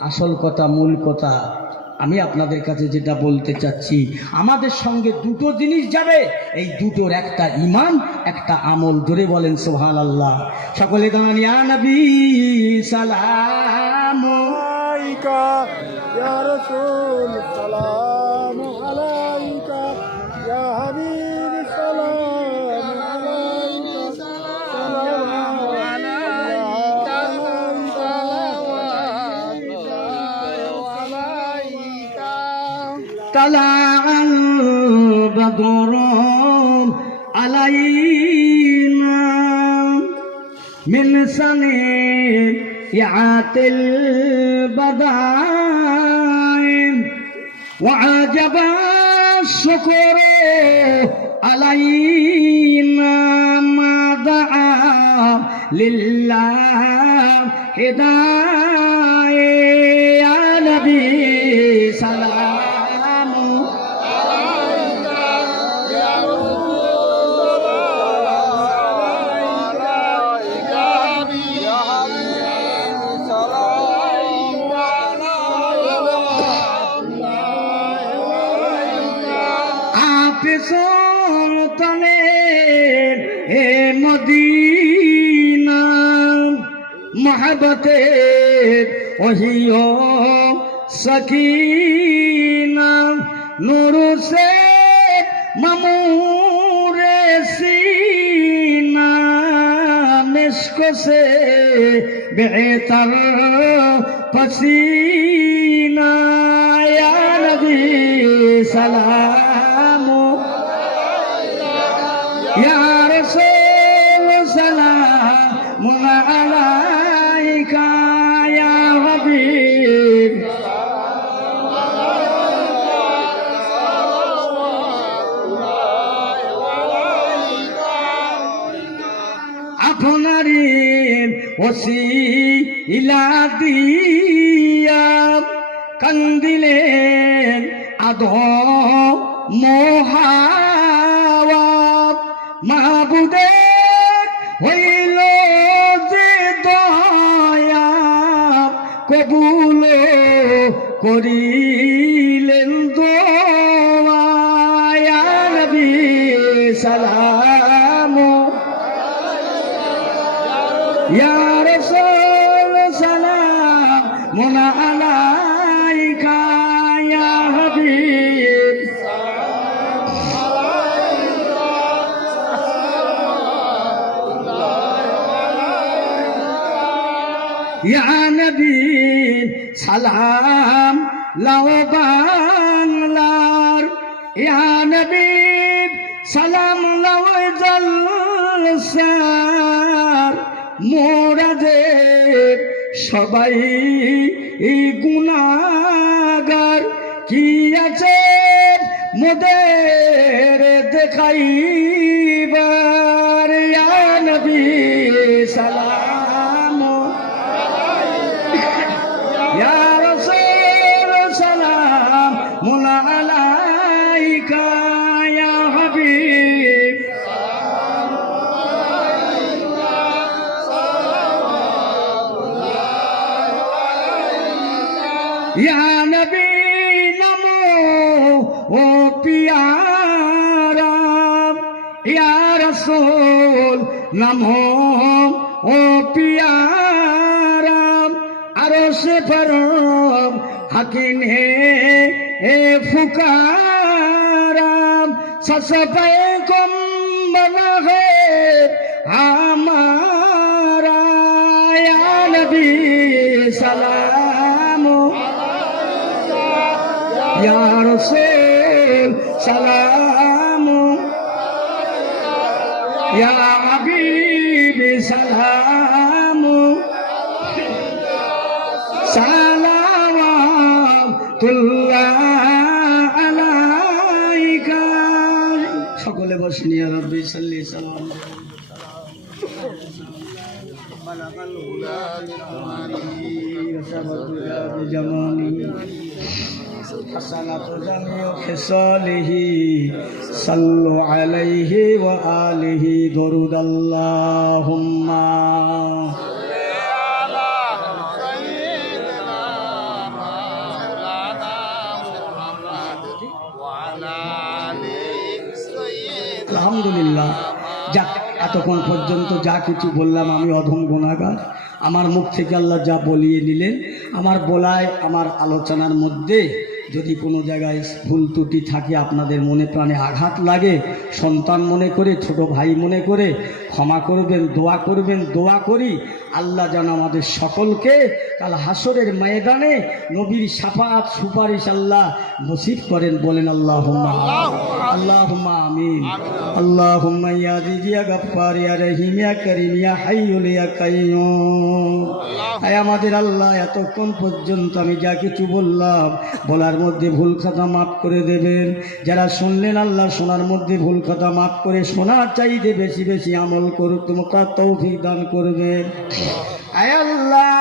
আসল কথা, মূল কথা, আমি আপনাদের কাছে যেটা বলতে চাচ্ছি, আমাদের সঙ্গে দুটো জিনিস যাবে। এই দুটোর একটা ইমান একটা আমল। ধরে বলেন সোহান আল্লাহ সকলে দাঁড়ান সালাম। طلع البدر علينا. من سنيعات البدائم وعجب الشكر علينا ما دعا لله هداية. يا نبي سلام. সন্তানের হে মদিনা। মহাবতে ওহিও সকিনা নুরু সে মামুরে সিনা। মিশকো সে বেতার পসিনা। ইয়া নবী সালাম। আপনারে ওসি ইলা দিয়া কান্দিলেন আদ মহাওয়া মাবুদে হইল যে দয়া, কবুল করিলেন দোয়া। নবী সালাম। يا رسول سلامنا عليك يا حبيب يا نبي سلام لو بانلار يا نبي سلام لو جلسان জলসার যে সবাই গুণাগার। কি আছে মোদের দেখাইবার? নবী সালাম। ইয়া নবী নমো, ও পিয়ারা। ইয়া রসুল নমো, ও পিয়ারা। আরও সে ফরম হাকিন হে এ ফুকারাম সসপে কম বনা হে আমারা। ইয়া নবী সালাম। ইয়ার সালাম। ইয়া হাবিবি সালাম। সালাম আলাইকা। সকলে বসেন ইয়া রাব্বি সাল্লি সালাম بلغ حسنة جميع خصاله صلوا عليه وآله আলহামদুলিল্লাহ যাক এতক্ষণ পর্যন্ত যা কিছু বললাম আমি অধম গুণাগার আমার মুখ থেকে আল্লাহ যা বলিয়ে নিলেন আমার বলায় আমার আলোচনার মধ্যে যদি কোনো জায়গায় ভুল ত্রুটি থাকে, আপনাদের মনে প্রাণে আঘাত লাগে, সন্তান মনে করে, ছোট ভাই মনে করে, ক্ষমা করবেন, দোয়া করবেন, দোয়া করি, আল্লাহ যেন আমাদের সকলকে কাল হাসরের ময়দানে নবীর সাফাত সুপারিশ আল্লাহ নসিব করেন বলেন আল্লাহ আল্লাহ আমিন। আল্লাহ আমাদের আল্লাহ, এতক্ষণ পর্যন্ত আমি যা কিছু বললাম, বলার মধ্যে ভুল খাতা মাফ করে দেবেন। যারা শুনলেন আল্লাহ শোনার মধ্যে ভুল খাতা মাফ করে শোনার চাইতে বেশি বেশি আমল করুক, তোমার তৌফিক দান করবেন আয় আল্লাহ!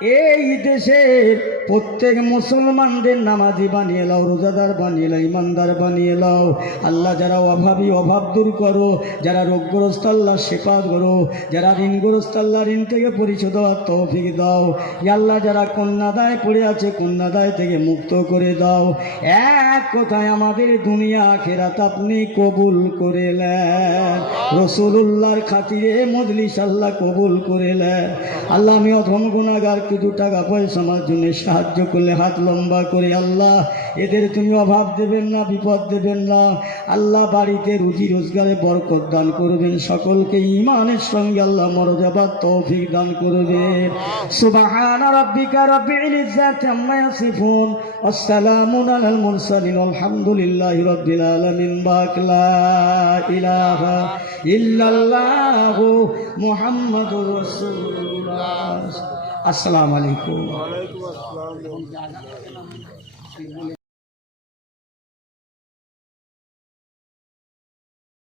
এই দেশের প্রত্যেক মুসলমানদের নামাজি বানিয়ে লাও, রোজাদার বানিয়ে লাও, ইমানদার বানিয়ে লাও। আল্লাহ যারা অভাবী অভাব দূর করো, যারা রোগগ্রস্ত আল্লাহ সেপা করো, যারা ঋণগ্রস্ত আল্লাহ ঋণ থেকে পরিশোধ তৌফিক দাও। আল্লাহ, যারা কন্যাদায় পড়ে আছে, কন্যাদায় থেকে মুক্ত করে দাও। এক কথায় আমাদের দুনিয়া খেরাত আপনি কবুল করে নেন। রসুল্লাহর খাতিরে মজলিস আল্লাহ কবুল করে নেন। আল্লাহ, আমি অধম গুণাগার কিছু টাকা পয়সা আমার জন্য সাহায্য করলে হাত লম্বা করে, আল্লাহ, এদের তুমি অভাব দেবেন না, বিপদ দেবেন না। আল্লাহ বাড়িতে রুজি রোজগারে বরকত দান করবেন, সকলকে ইমানের সঙ্গে আল্লাহ মরজাবাদ তৌফিক দান করবেন। সুবাহান রাব্বিকা রাব্বিল ইজ্জাতি আসসালামু আলাইকুম।